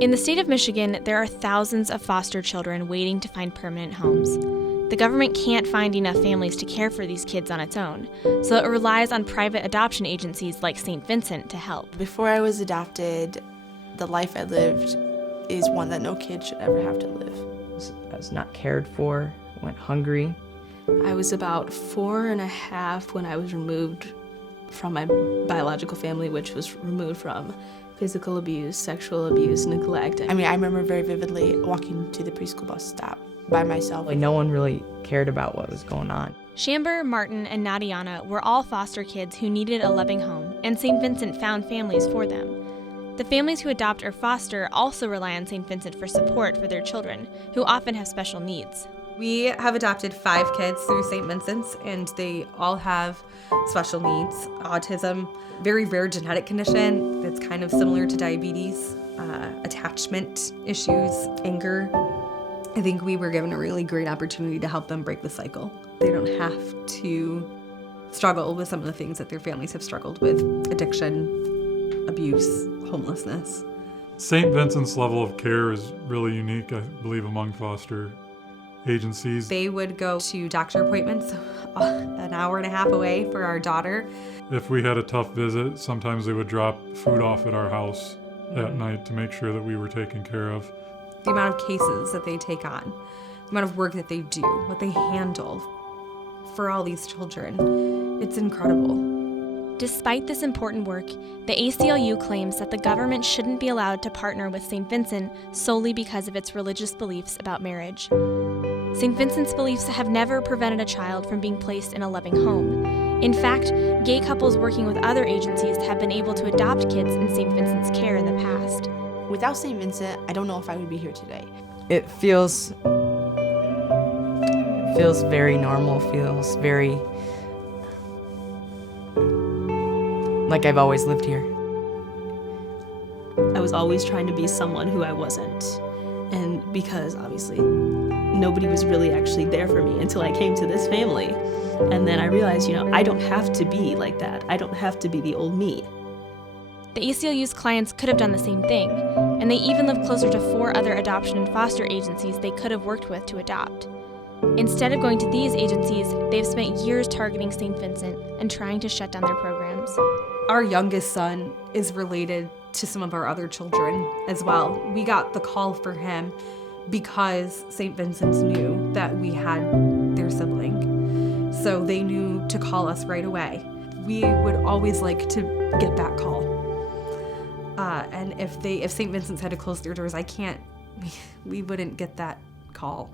In the state of Michigan, there are thousands of foster children waiting to find permanent homes. The government can't find enough families to care for these kids on its own, so it relies on private adoption agencies like St. Vincent to help. Before I was adopted, the life I lived is one that no kid should ever have to live. I was not cared for, went hungry. I was about 4.5 when I was removed from my biological family, which was removed from physical abuse, sexual abuse, neglect. I remember very vividly walking to the preschool bus stop by myself. No one really cared about what was going on. Shamber, Martin, and Nadiana were all foster kids who needed a loving home, and St. Vincent found families for them. The families who adopt or foster also rely on St. Vincent for support for their children, who often have special needs. We have adopted 5 kids through St. Vincent's, and they all have special needs. Autism, very rare genetic condition that's kind of similar to diabetes, attachment issues, anger. I think we were given a really great opportunity to help them break the cycle. They don't have to struggle with some of the things that their families have struggled with: addiction, abuse, homelessness. St. Vincent's level of care is really unique, I believe, among foster agencies. They would go to doctor appointments an hour and a half away for our daughter. If we had a tough visit, sometimes they would drop food off at our house at night to make sure that we were taken care of. The amount of cases that they take on, the amount of work that they do, what they handle for all these children, it's incredible. Despite this important work, the ACLU claims that the government shouldn't be allowed to partner with St. Vincent solely because of its religious beliefs about marriage. St. Vincent's beliefs have never prevented a child from being placed in a loving home. In fact, gay couples working with other agencies have been able to adopt kids in St. Vincent's care in the past. Without St. Vincent, I don't know if I would be here today. It feels very normal, feels very like I've always lived here. I was always trying to be someone who I wasn't. And because obviously nobody was really actually there for me until I came to this family. And then I realized, I don't have to be like that. I don't have to be the old me. The ACLU's clients could have done the same thing, and they even live closer to 4 other adoption and foster agencies they could have worked with to adopt. Instead of going to these agencies, they've spent years targeting St. Vincent and trying to shut down their programs. Our youngest son is related to some of our other children as well. We got the call for him because St. Vincent's knew that we had their sibling. So they knew to call us right away. We would always like to get that call. And if St. Vincent's had to close their doors, we wouldn't get that call.